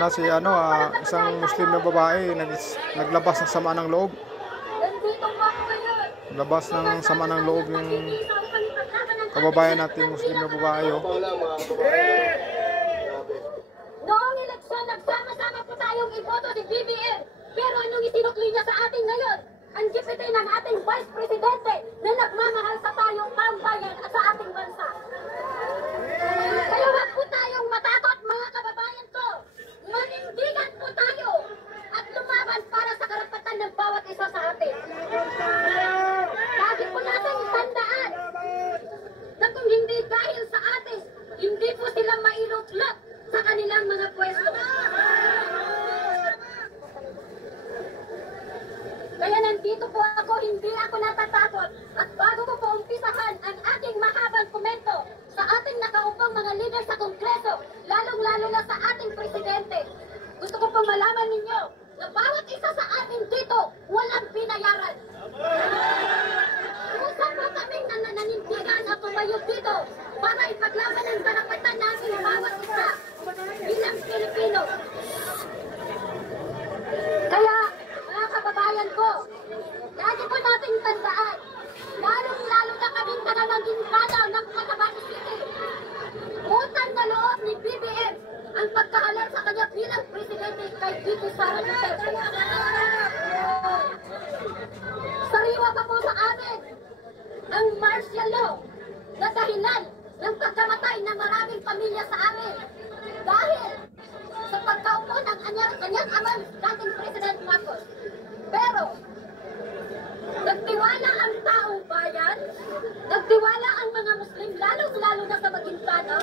na si isang Muslim na babae naglabas ng sama ng loob. Labas ng sama ng loob yung kababayan natin Muslim na babae. Noong eleksyon, nagsama-sama po tayong iboto ni BBM. Pero anong itinukli niya sa atin ngayon? Ang GPT ng ating Vice Presidente na nagmamahal sa tayong bayan at sa ating bansa. Kaya wag po tayong matakot, mga kababayan ko. Manindigan po tayo at lumaban para sa karapatan ng bawat isa sa atin. Lagi po natin tandaan na kung hindi dahil sa atin, hindi po sila mailuklot sa kanilang mga pwesto. Kaya nandito po ako, hindi ako natatakot. At bago ko po umpisahan ang aking mahabang komento sa ating nakaupang mga leader sa Kongreso, lalong-lalo na sa ating Presidente, gusto ko pong malaman ninyo na bawat isa sa atin dito walang binayaran. Kung po kaming nananindigan at tumayo dito para ipaglaban ang karapatan natin bawat isa bilang Pilipino. Kaya, mga kababayan ko, lagi po nating tandaan, lalong-lalo na kaming taga-maging kanaw ng Cotabato City. Utang na loob ni BBM ang pagkahalal sa kanya bilang Presidente kay Vicky Sara Duterte. Sariwa pa po sa amin ang martial law na dahilan ng pagkamatay ng maraming pamilya sa amin dahil sa pagkaupo ng kanyang amang dating President Marcos. Pero, nagtiwala ang taong bayan, nagtiwala ang mga Muslim, lalo na sa Maguindanao,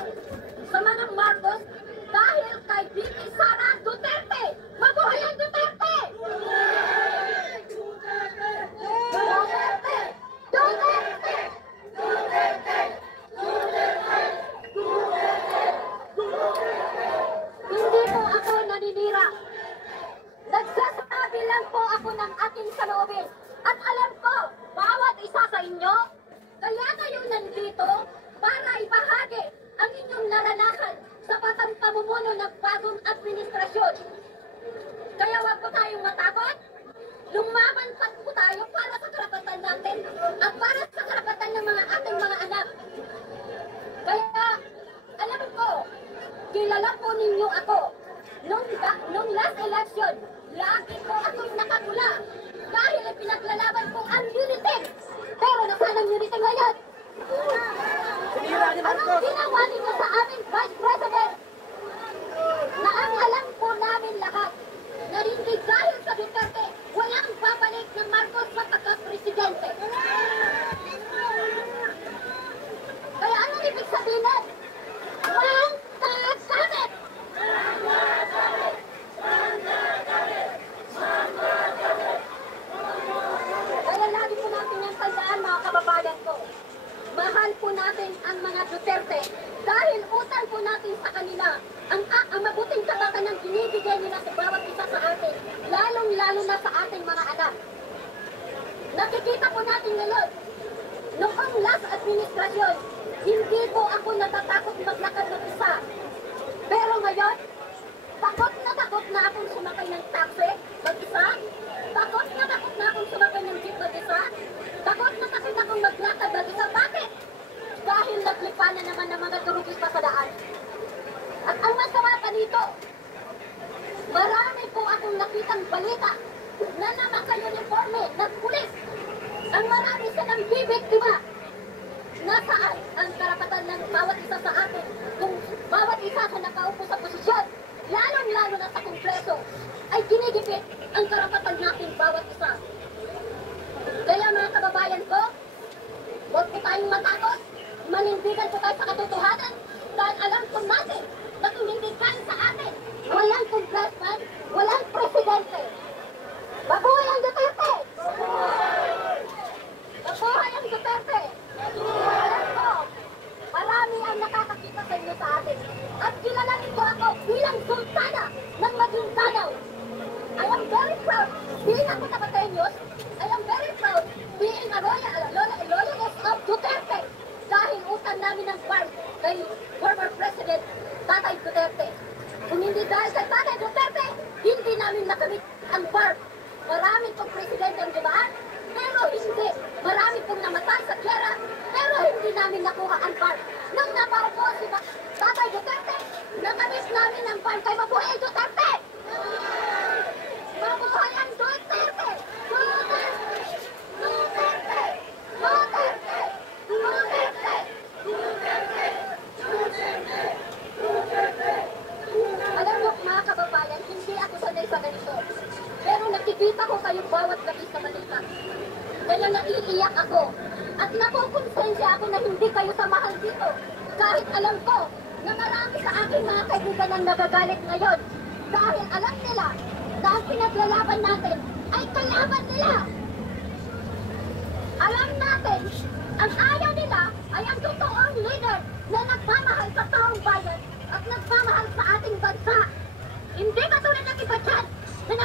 sa mga Marcos, dahil kay Vicky Sara Duterte. Mabuhay ang Duterte! Duterte! Duterte! Duterte! Hindi po ako naninira. Nagsasabi lang po ako ng aking saloobin. At alam ko, bawat isa sa inyo, kaya kayo nandito para ibahagi ang inyong naranasan sa pamumuno ng bagong administrasyon. Kaya wag po tayong matakot. Lumaban pa po tayo para sa karapatan natin at para sa karapatan ng ating mga anak. Kaya, alam ko, kilala po ninyo ako. Nung last election, lagi ko akong nakatula dahil pinaglalaban ko ang unity. Pero nasaan ang unity ngayon? Anong ginawa ninyo sa aming Vice President? Na ang alam po namin lahat na hindi dahil sa Duterte, walang babalik ng Marcos sa pagka-presidente. Kaya anong ibig sabihin? Walang kasalit! Kaya lagi po natin yung tandaan, mga kababayan ko. Mahal po natin ang mga Duterte dahil utang po natin sa kanila ang mabuting katatan ng binibigay nila sa bawat isa sa atin, lalong-lalo na sa ating mga anak. Nakikita po natin ngayon, noong last administrasyon, hindi po ako natatakot maglakad ng isa. Pero ngayon, takot na akong sumakay ng taxi mag-isa, takot na akong sumakay ng jeep mag-isa, takot na akong maglakad mag-isa. Bakit? Dahil naglipa na naman ng mga turugista sa daan. At ang masama pa dito, marami po akong nakitang balita na namaka-uniforme ng pulis. Ang marami silang bibiktima. Nasaan ang karapatan ng bawat isa sa atin kung bawat isa sa nakaupo sa posisyon, lalong-lalo na sa Kongreso, ay ginigipit ang karapatan natin bawat isa. Kaya mga kababayan ko, huwag po tayong matakot, manindigan po tayo sa katotohanan dahil alam po natin na kung hindi kain sa atin, walang congressman, walang presidente. Mabuhay ang Duterte! Mabuhay ang Duterte! Alam ko, marami ang nakakakita sa inyo sa atin. At kilalanin ko ako bilang sultana ng Maguindanao. I am very proud being a Cotabateños. I am very proud being a loyalist of Duterte. Dahil utang namin ng farm kay former President Tatay Duterte. Kung hindi dahil kay Tatay Duterte, hindi namin nakamit ang BARP. Marami pong presidente ang dumaan, pero hindi. Marami pong namatay sa gera, pero hindi namin nakuha ang BARP. Nang napaupo si Tatay Duterte, nakamit namin ang BARP kay Mabuhay Duterte! Mabuhay ang Duterte! Duterte! Duterte! Duterte! Duterte! Alam mo, mga kababayan, hindi ako sanay sa ganito. Pero nakikita ko kayong bawat gabi sa balita. Kaya naiiyak ako. At nakukonsensya ako na hindi kayo samahan dito. Kahit alam ko na marami sa aking mga kaibigan ang nagagalit ngayon. Dahil alam nila na ang pinaglalaban natin ay kalaban nila. Alam natin, ang ayaw nila ay ang totoong leader na nagmamahal sa taong bayan at nagmamahal sa ating bansa. Hindi katulad ng iba dyan na